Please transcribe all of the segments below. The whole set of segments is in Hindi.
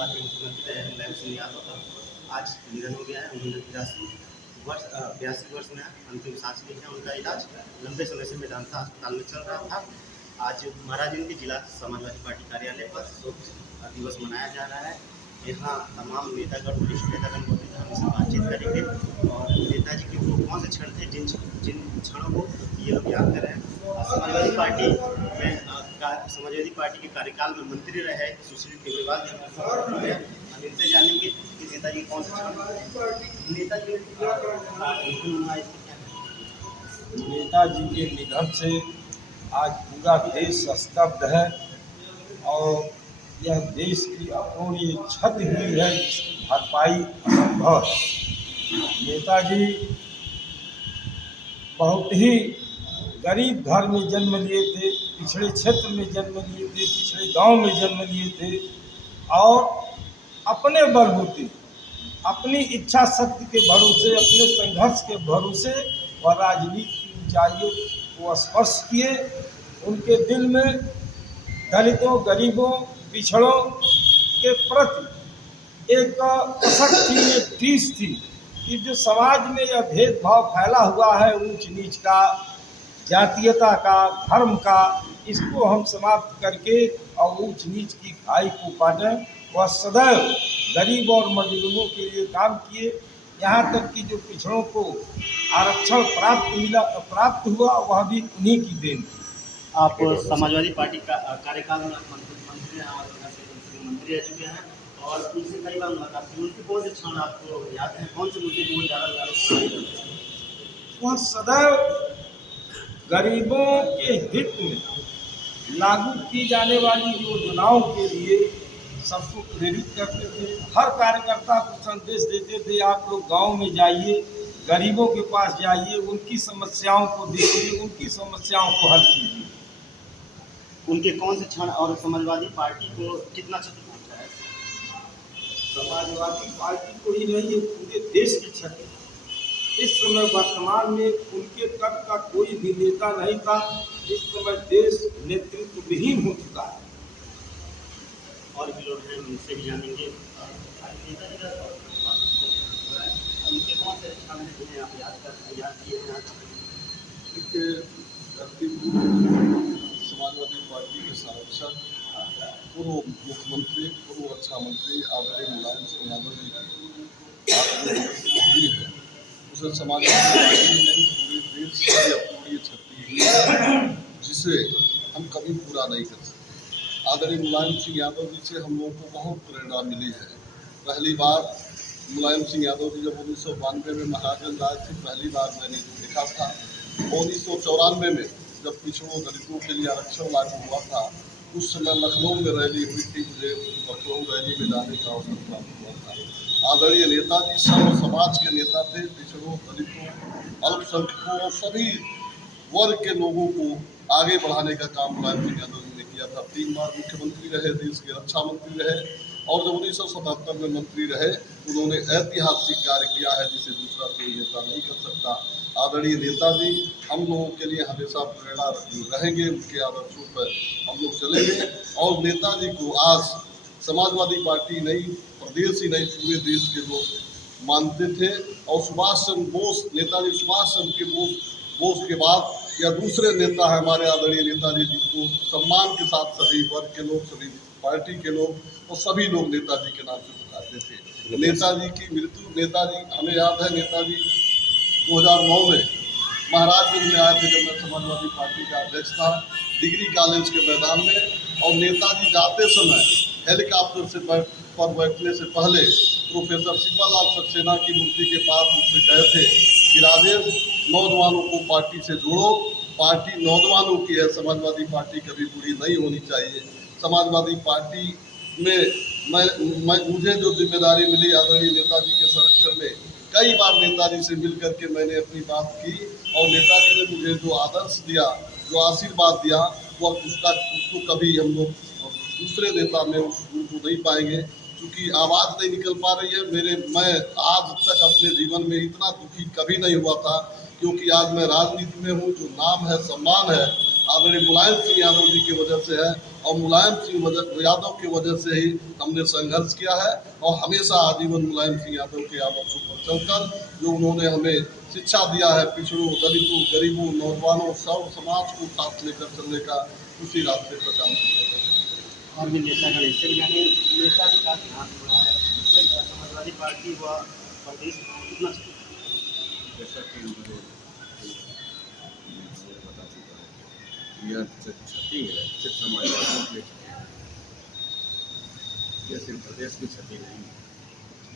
पार्टी मुख्यमंत्री रहे मुलायम सिंह यादव का आज निधन हो गया है। उन्होंने 82 वर्ष में अंतिम सांस ली है। उनका इलाज लंबे समय से मेदांता अस्पताल में चल रहा था। आज महाराजगंज के जिला समाजवादी पार्टी कार्यालय पर शोक दिवस मनाया जा रहा है। यहाँ तमाम नेतागण, वरिष्ठ नेतागण मौजूद हैं। हम इससे बातचीत करेंगे और नेताजी के वो कौन से क्षण थे जिन क्षणों को ये लोग याद कर रहे हैं। समाजवादी पार्टी के कार्यकाल में मंत्री रहे सुशील केजरीवाल जी। हम इनसे जानेंगे कि नेताजी कौन से नेताजी नेताजी के निधन से आज पूरा देश स्तब्ध है और यह देश की अपूर्णीय क्षति हुई है जिसकी भरपाई असंभव है। नेताजी बहुत ही गरीब घर में जन्म लिए थे, पिछड़े क्षेत्र में जन्म लिए थे, पिछड़े गांव में जन्म लिए थे और अपने बलबूते, अपनी इच्छा शक्ति के भरोसे, अपने संघर्ष के भरोसे वह राजनीति की ऊंचाइयों को स्पर्श किए। उनके दिल में दलितों, गरीबों, पिछड़ों के प्रति एक कसक थी, एक टीस थी कि जो समाज में यह भेदभाव फैला हुआ है, ऊंच नीच का, जातीयता का, धर्म का, इसको हम समाप्त करके और ऊंच नीच की खाई को पाटें। वह सदैव गरीब और मजलूमों के लिए काम किए। यहाँ तक कि जो पिछड़ों को आरक्षण प्राप्त हुआ वह भी उन्हीं की देन थी। आप समाजवादी पार्टी का कार्यकाल में मंत्री रह चुके हैं और उनसे कई बार मुलाकात की। उनके कौन से क्षण आपको याद हैं? कौन से मुद्दे को ज़्यादा वह सदैव गरीबों के हित में लागू की जाने वाली योजनाओं के लिए सबको प्रेरित करते थे। हर कार्यकर्ता को संदेश देते थे, आप लोग गांव में जाइए, गरीबों के पास जाइए, उनकी समस्याओं को देखिए, उनकी समस्याओं को हल कीजिए। उनके कौन से क्षण और समाजवादी पार्टी को कितना क्षति पहुंचा है? समाजवादी पार्टी को ही नहीं, ये पूरे देश की क्षति। इस समय वर्तमान में उनके तक का कोई भी नेता नहीं था। इस समय देश नेतृत्व विहीन हो चुका है। और भी लोग हैं, उनसे भी जानेंगे। उनके कौन से क्षण हैं जिन्हें आप याद किए हैं? समाजवादी पार्टी के संरक्षक, पूर्व मुख्यमंत्री, पूर्व रक्षा मंत्री आदरणीय मुलायम सिंह यादव जी की है उसे समाजवादी पार्टी ने पूरे देश की अपूर्णीय क्षति हुई है जिसे हम कभी पूरा नहीं कर सकते। आदरणीय मुलायम सिंह यादव जी से हम लोगों को बहुत प्रेरणा मिली है। पहली बार मुलायम सिंह यादव जी जब 1992 में महाराजगंज आए थे, पहली बार मैंने देखा था। 1994 में जब पिछड़ों दलितों के लिए आरक्षण लागू हुआ था, उस समय लखनऊ में रैली हुई थी। मुझे लखनऊ रैली में जाने का अवसर प्राप्त हुआ था। आदरणीय नेताजी सर्व समाज के नेता थे। पिछड़ों, दलितों, अल्पसंख्यकों, सभी वर्ग के लोगों को आगे बढ़ाने का काम मुलायम सिंह यादव जी ने किया था। 3 बार मुख्यमंत्री रहे, देश के रक्षा मंत्री रहे और जब 1977 में मंत्री रहे, उन्होंने ऐतिहासिक कार्य किया है जिसे दूसरा कोई नेता नहीं कर सकता। आदरणीय नेताजी हम लोगों के लिए हमेशा प्रेरणा रहेंगे। उनके आदर्शों पर हम लोग चलेंगे और नेताजी को आज समाजवादी पार्टी नहीं, प्रदेश ही नहीं, पूरे देश के लोग मानते थे। और सुभाष चंद्र बोस, नेताजी सुभाष चंद्र बोस के बाद या दूसरे नेता है हमारे आदरणीय नेताजी, जिनको सम्मान के साथ सभी वर्ग के लोग, सभी पार्टी के लोग और सभी लोग नेताजी के नाम से पुकारते थे। नेताजी की मृत्यु, नेताजी हमें याद है, नेताजी 2009 में महाराजगंज में आए थे जब मैं समाजवादी पार्टी का अध्यक्ष था, डिग्री कॉलेज के मैदान में। और नेताजी जाते समय हेलीकॉप्टर से पर बैठने से पहले प्रोफेसर शिवलाल सक्सेना की मूर्ति के पास मुझसे कहे थे कि राजेश, नौजवानों को पार्टी से जोड़ो, पार्टी नौजवानों की है, समाजवादी पार्टी कभी बुरी नहीं होनी चाहिए। समाजवादी पार्टी में मुझे जो जिम्मेदारी मिली आदरणीय नेताजी के संरक्षण में, कई बार नेताजी से मिल करके मैंने अपनी बात की और नेताजी ने मुझे जो आदर्श दिया, जो आशीर्वाद दिया, वो उसको कभी हम लोग दूसरे नेता में उनको नहीं पाएंगे, क्योंकि आवाज़ नहीं निकल पा रही है। मैं आज तक अपने जीवन में इतना दुखी कभी नहीं हुआ था क्योंकि आज मैं राजनीति में हूँ। जो नाम है, सम्मान है, आदरणीय मुलायम सिंह यादव जी की वजह से है, और मुलायम सिंह यादव की वजह से ही हमने संघर्ष किया है, और हमेशा आजीवन मुलायम सिंह यादव के आदर्शों पर चलकर जो उन्होंने हमें शिक्षा दिया है, पिछड़ों, दलितों, गरीबों, नौजवानों, सर्व समाज को साथ लेकर चलने का, उसी रास्ते पर काम किया। और भी नेता गण इससे यानी नेता जी का ध्यान रहा है, इससे समाजवादी पार्टी व प्रदेश कितना जैसा कि उन्होंने बता चुका है, यह क्षति है सिर्फ समाजवादियों की क्षति है, यह सिर्फ प्रदेश की क्षति नहीं है,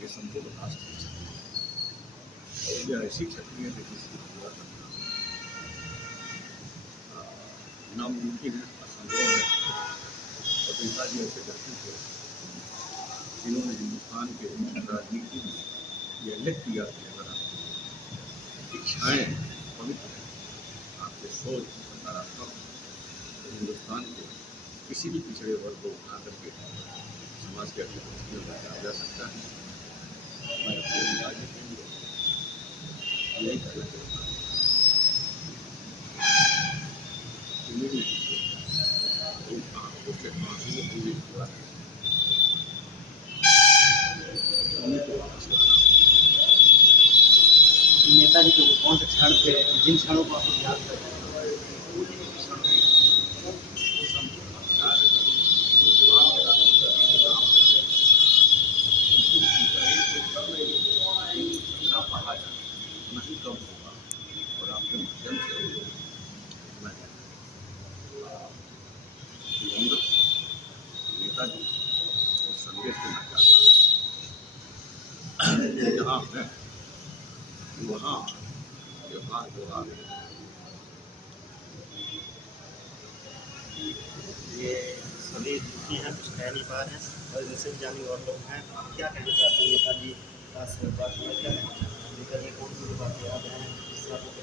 ये संपूर्ण राष्ट्र की क्षति है। यह ऐसी क्षति है जो किसी को पूरा करना नामुमकिन है, असंभव है। और नेताजी ऐसे व्यक्ति थे जिन्होंने हिंदुस्तान के राजनीति में यह लिख दिया कि अगर आपकी इच्छाएँ पवित्र हैं, आपके सोच सकारात्मक, तो हिंदुस्तान के किसी भी पिछड़े वर्ग को उठा करके समाज के अगले पंक्तियों में लाया जा सकता है। मैं अपने नेताजी के लिए यही कहना चाहता हूँ, नेताजी के कौन से क्षण थे जिन क्षणों को आप याद करते हैं? नहीं कम होगा, और आपके माध्यम से मैं दिवंगत नेताजी को संदेश देना चाहता हूँ। जहाँ है वहाँ व्यवहार हो रहा है। ये सभी दुखी हैं, कुछ कह नहीं पा रहे हैं, और जैसे जानी और लोग हैं, आप क्या कहना चाहते हैं नेताजी का बात में क्या कहना चाहते हैं? नेताजी कौन सी बात याद है इस बातों के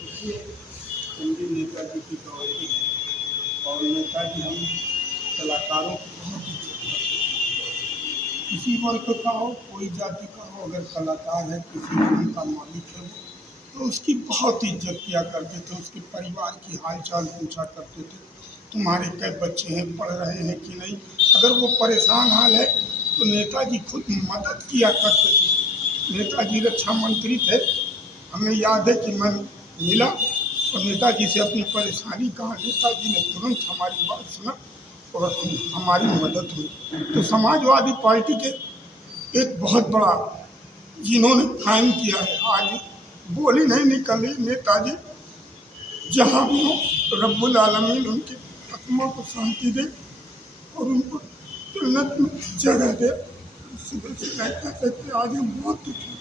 देखिए, हिंदी नेताजी की प्रवृत्ति है, और नेताजी हम कलाकारों को बहुत इज्जत करते हैं। किसी वर्ग का हो, कोई जाति का हो, अगर कलाकार है, किसी फिल्म का मालिक है वो, तो उसकी बहुत इज्जत किया करते थे। उसके परिवार की हालचाल पूछा करते थे, तुम्हारे कै बच्चे हैं, पढ़ रहे हैं कि नहीं। अगर वो परेशान हाल है तो नेताजी खुद मदद किया करते थे। नेताजी रक्षा मंत्री थे, हमें याद है कि मैं मिला और नेताजी से अपनी परेशानी कहा, नेताजी ने तुरंत हमारी बात सुना और हमारी मदद हुई। तो समाजवादी पार्टी के एक बहुत बड़ा जिन्होंने कायम किया है, आज बोली नहीं निकली, नेताजी जहाँ भी हो रब्बुल आलमीन उनकी आत्मा को शांति दे और उनको जन्नत में जगह दे। सुबह से नहीं कह सकते, आज हम बहुत दुखी हैं।